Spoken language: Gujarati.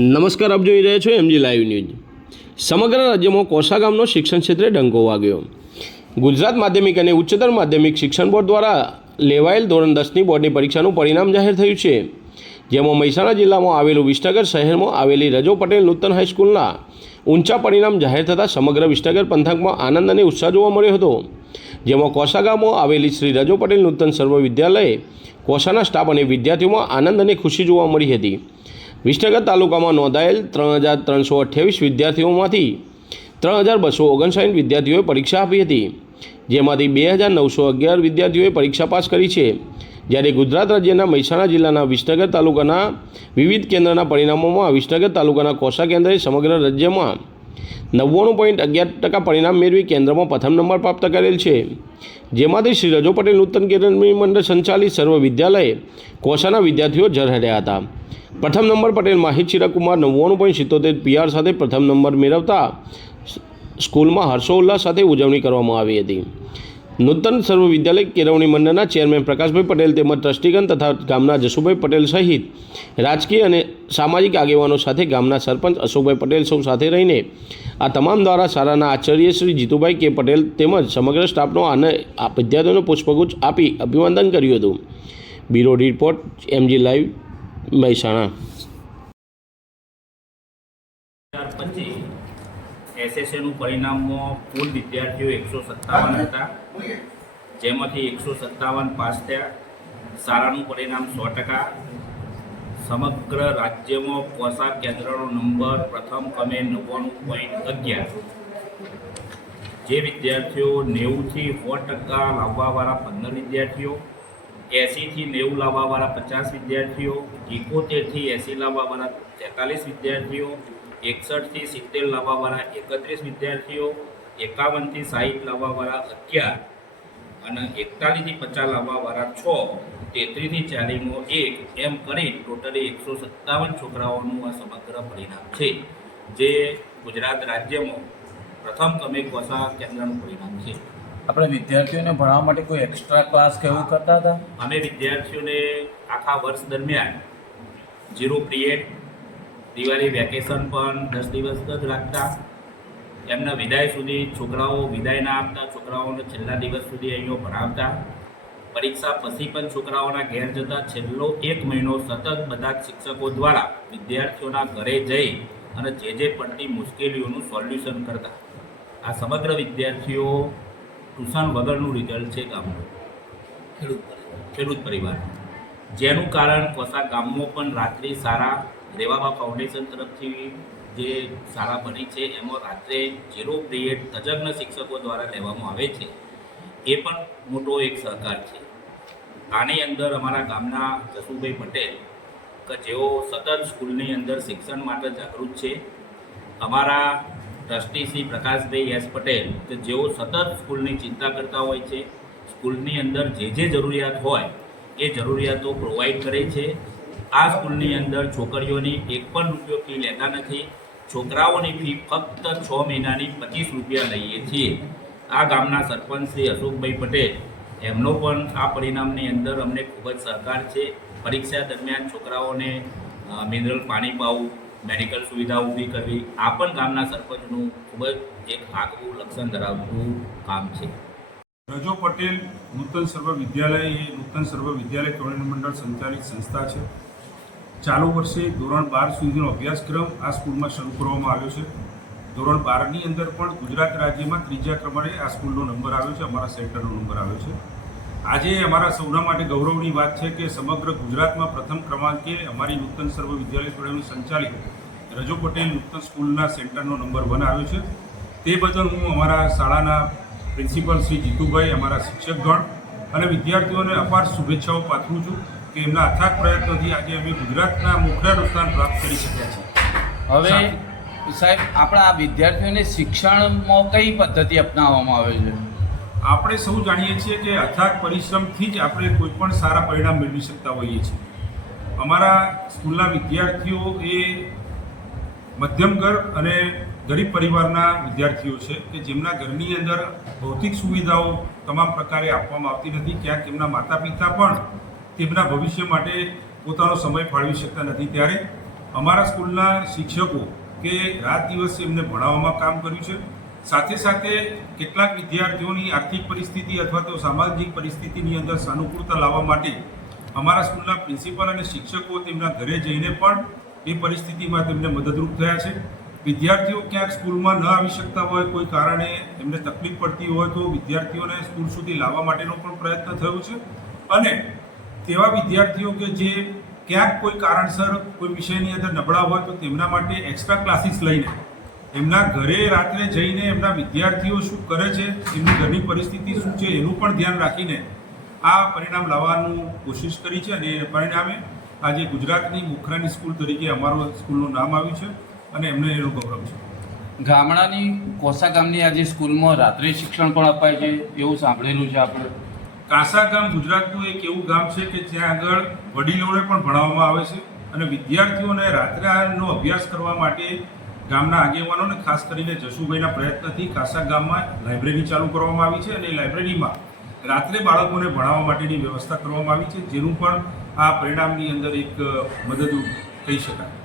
નમસ્કાર, આપ જોઈ રહ્યા છો એમજી લાઈવ ન્યૂઝ સમગ્ર રાજ્યમાં કોસા ગામનો શિક્ષણ ક્ષેત્રે ડંકો વાગ્યો. ગુજરાત માધ્યમિક અને ઉચ્ચતર માધ્યમિક શિક્ષણ બોર્ડ દ્વારા લેવાયેલ ધોરણ દસની બોર્ડની પરીક્ષાનું પરિણામ જાહેર થયું છે. જેમાં મહેસાણા જિલ્લામાં આવેલું વિસનગર શહેરમાં આવેલી રજો પટેલ નૂતન હાઈસ્કૂલના ઊંચા પરિણામ જાહેર થતાં સમગ્ર વિસનગર પંથકમાં આનંદ અને ઉત્સાહ જોવા મળ્યો હતો. જેમાં કોસા ગામમાં આવેલી શ્રી રજો પટેલ નૂતન સર્વ વિદ્યાલયે કોસાના સ્ટાફ અને વિદ્યાર્થીઓમાં આનંદ અને ખુશી જોવા મળી હતી. વિસનગર તાલુકામાં નોંધાયેલ ત્રણ હજાર ત્રણસો અઠ્યાવીસ વિદ્યાર્થીઓમાંથી ત્રણ હજાર બસો ઓગણસાઠ વિદ્યાર્થીઓએ પરીક્ષા આપી હતી. જેમાંથી બે હજાર નવસો અગિયાર વિદ્યાર્થીઓએ પરીક્ષા પાસ કરી છે. જ્યારે ગુજરાત રાજ્યના મહેસાણા જિલ્લાના વિસનગર તાલુકાના વિવિધ કેન્દ્રના પરિણામોમાં વિસનગર તાલુકાના કોસા કેન્દ્રએ સમગ્ર રાજ્યમાં નવ્વાણું પોઈન્ટ અગિયાર ટકા પરિણામ મેળવી કેન્દ્રમાં પ્રથમ નંબર પ્રાપ્ત કરેલ છે. જેમાંથી શ્રી રજો પટેલ નૂતન કેન્દ્રીય મંડળ સંચાલિત સર્વ વિદ્યાલયે કોસાના વિદ્યાર્થીઓ જરહર્યા હતા. પ્રથમ નંબર પટેલ માહિત ચિરાકુમાર નવ્વાણું પોઈન્ટ સિત્તોતેર પીઆર સાથે પ્રથમ નંબર મેળવતા સ્કૂલમાં હર્ષોલ્લાસ સાથે ઉજવણી કરવામાં આવી હતી. નૂતન સર્વ વિદ્યાલય કેળવણી મંડળના ચેરમેન પ્રકાશભાઈ પટેલ તેમજ ટ્રસ્ટીગણ તથા ગામના જસુભાઈ પટેલ સહિત રાજકીય અને સામાજિક આગેવાનો સાથે ગામના સરપંચ અશોકભાઈ પટેલ સૌ સાથે રહીને આ તમામ દ્વારા શાળાના આચાર્ય શ્રી જીતુભાઈ કે પટેલ તેમજ સમગ્ર સ્ટાફનો આને આ વિદ્યાર્થીઓને પુષ્પગુચ્છ આપી અભિવાદન કર્યું હતું. Bureau report, MG live, Mehsana હજાર પચીસ એસએસએનું પરિણામમાં કુલ વિદ્યાર્થીઓ એકસો સત્તાવન હતા. જેમાંથી એકસો સત્તાવન પાસ થયા. શાળાનું પરિણામ સો ટકા. સમગ્ર રાજ્યમાં કોસા કેન્દ્રનો નંબર પ્રથમ ક્રમે નવ્વાણું પોઈન્ટ અગિયાર. જે વિદ્યાર્થીઓ નેવુંથી સો ટકા લાવવાવાળા પંદર વિદ્યાર્થીઓ એંસીથી નેવું લાવવાવાળા પચાસ વિદ્યાર્થીઓ એકોતેરથી એંસી લાવવાવાળા તેતાલીસ વિદ્યાર્થીઓ એકસઠથી સિત્તેર લાવવાવાળા એકત્રીસ વિદ્યાર્થીઓ એકાવનથી સાહીઠ લાવવાવાળા અગિયાર અને એકતાલીસથી પચાસ લાવવાવાળા છ તેત્રીસથી ચાલીસનો એક એમ કરી ટોટલી એકસો સત્તાવન છોકરાઓનું આ સમગ્ર પરિણામ છે. જે ગુજરાત રાજ્યમાં પ્રથમ ક્રમે કોસા કેન્દ્રનું પરિણામ છે. આપણે વિદ્યાર્થીઓને ભણવા માટે કોઈ એક્સ્ટ્રા ક્લાસ કે એવું કરતા હતા? અમે વિદ્યાર્થીઓને આખા વર્ષ દરમિયાન ઝીરો પિરિયડ દિવાળી વેકેશન પણ દસ દિવસ જ રાખતા. એમના વિદાય સુધી છોકરાઓ વિદાય ના આપતા છોકરાઓને છેલ્લા દિવસ સુધી અહીંયા ભણાવતા. પરીક્ષા પછી પણ છોકરાઓના ઘેર જતા છેલ્લો એક મહિનો સતત બધા જ શિક્ષકો દ્વારા વિદ્યાર્થીઓના ઘરે જઈ અને જે જે પડતી મુશ્કેલીઓનું સોલ્યુશન કરતા. આ સમગ્ર વિદ્યાર્થીઓ ટ્યુશન વગરનું રિઝલ્ટ છે ગામનું. ખેડૂત ખેડૂત પરિવાર. જેનું કારણ કોસા ગામમાં પણ રાત્રિ સારા રેવાબા ફાઉન્ડેશન તરફથી જે શાળા બની છે, એમાં રાત્રે ઝીરો પિરિયડ તજજ્ઞ શિક્ષકો દ્વારા લેવામાં આવે છે. એ પણ મોટો એક સહકાર છે. આની અંદર અમારા ગામના જસુભાઈ પટેલ કે જેઓ સતત સ્કૂલની અંદર શિક્ષણ માટે જાગૃત છે. અમારા ટ્રસ્ટી શ્રી પ્રકાશભાઈ એસ પટેલ કે જેઓ સતત સ્કૂલની ચિંતા કરતા હોય છે. સ્કૂલની અંદર જે જે જરૂરિયાત હોય એ જરૂરિયાતો પ્રોવાઈડ કરે છે. આ સ્કૂલની અંદર છોકરીઓની એક પણ રૂપિયો ફી લેતા નથી. છોકરાઓની ફી ફક્ત છ મહિનાની પચીસ રૂપિયા લઈએ છીએ. આ ગામના સરપંચ શ્રી અશોકભાઈ પટેલ, એમનો પણ આ પરિણામની અંદર અમને ખૂબ જ સહકાર છે. પરીક્ષા દરમિયાન છોકરાઓને મિનરલ પાણી પાવું, મેડિકલ સુવિધા ઊભી કરવી, આ પણ ગામના સરપંચનું ખૂબ જ એક આગવું લક્ષણ ધરાવતું કામ છે. રજો પટેલ નૂતન સર્વ વિદ્યાલય, એ નૂતન સર્વ વિદ્યાલય કેળવણી મંડળ સંચાલિત સંસ્થા છે. ચાલુ વર્ષે ધોરણ બાર સુધીનો અભ્યાસક્રમ આ સ્કૂલમાં શરૂ કરવામાં આવ્યો છે. ધોરણ બારની અંદર પણ ગુજરાત રાજ્યમાં ત્રીજા ક્રમાંકે આ સ્કૂલનો નંબર આવ્યો છે, અમારા સેન્ટરનો નંબર આવ્યો છે. આજે અમારા સૌના માટે ગૌરવની વાત છે કે સમગ્ર ગુજરાતમાં પ્રથમ ક્રમાંકે અમારી નૂતન સર્વ વિદ્યાલય કેળવણી સંચાલિત રજો પટેલ નૂતન સ્કૂલના સેન્ટરનો નંબર વન આવ્યો છે. તે બદલ હું અમારા શાળાના પ્રિન્સિપલ શ્રી જીતુભાઈ અમારા શિક્ષકગણ અને વિદ્યાર્થીઓને અપાર શુભેચ્છાઓ પાઠવું છું કે એમના અથાગ પ્રયત્નોથી આજે અમે ગુજરાતના મોખરાનું સ્થાન પ્રાપ્ત કરી શક્યા છીએ. હવે સાહેબ આપણા આ વિદ્યાર્થીઓને શિક્ષણમાં કઈ પદ્ધતિ અપનાવવામાં આવે છે? આપણે સૌ જાણીએ છીએ કે અથાગ પરિશ્રમથી જ આપણે કોઈ પણ સારા પરિણામ મેળવી શકતા હોઈએ છીએ. અમારા સ્કૂલના વિદ્યાર્થીઓ એ મધ્યમ ઘર અને ગરીબ પરિવારના વિદ્યાર્થીઓ છે કે જેમના ઘરની અંદર ભૌતિક સુવિધાઓ તમામ પ્રકારે આપવામાં આવતી નથી, ક્યાંક તેમના માતા પિતા પણ તેમના ભવિષ્ય માટે પોતાનો સમય ફાળવી શકતા નથી. ત્યારે અમારા સ્કૂલના શિક્ષકો કે રાત દિવસ એમને ભણાવવામાં કામ કર્યું છે. સાથે સાથે કેટલાક વિદ્યાર્થીઓની આર્થિક પરિસ્થિતિ અથવા તો સામાજિક પરિસ્થિતિની અંદર સાનુકૂળતા લાવવા માટે અમારા સ્કૂલના પ્રિન્સિપલ અને શિક્ષકો તેમના ઘરે જઈને પણ એ પરિસ્થિતિમાં તેમને મદદરૂપ થયા છે. વિદ્યાર્થીઓ ક્યાંક સ્કૂલમાં ન આવી શકતા હોય, કોઈ કારણે એમને તકલીફ પડતી હોય તો વિદ્યાર્થીઓને સ્કૂલ સુધી લાવવા માટેનો પણ પ્રયત્ન થયો છે. અને તેવા વિદ્યાર્થીઓ કે જે ક્યાંક કોઈ કારણસર કોઈ વિષયની અંદર નબળા હોય તો તેમના માટે એક્સ્ટ્રા ક્લાસીસ લઈને, એમના ઘરે રાત્રે જઈને એમના વિદ્યાર્થીઓ શું કરે છે, એમની ઘરની પરિસ્થિતિ શું છે એનું પણ ધ્યાન રાખીને આ પરિણામ લાવવાનું કોશિશ કરી છે. અને પરિણામે આજે ગુજરાતની મુખરાની સ્કૂલ તરીકે અમારું સ્કૂલનું નામ આવ્યું છે. અને એમને એનું ગૌરવ છે. ગામડાની કોસા ગામની આજે સ્કૂલમાં રાત્રે શિક્ષણ પણ અપાય છે એવું સાંભળેલું છે આપણે. કાસા ગામ ગુજરાતનું એક એવું ગામ છે કે જ્યાં આગળ વડીલોને પણ ભણાવવામાં આવે છે અને વિદ્યાર્થીઓને રાત્રેનો અભ્યાસ કરવા માટે ગામના આગેવાનોને ખાસ કરીને જશુભાઈના પ્રયત્નથી કાસા ગામમાં લાઇબ્રેરી ચાલુ કરવામાં આવી છે અને એ લાઇબ્રેરીમાં રાત્રે બાળકોને ભણાવવા માટેની વ્યવસ્થા કરવામાં આવી છે જેનું પણ આ પરિણામની અંદર એક મદદરૂપ કહી શકાય.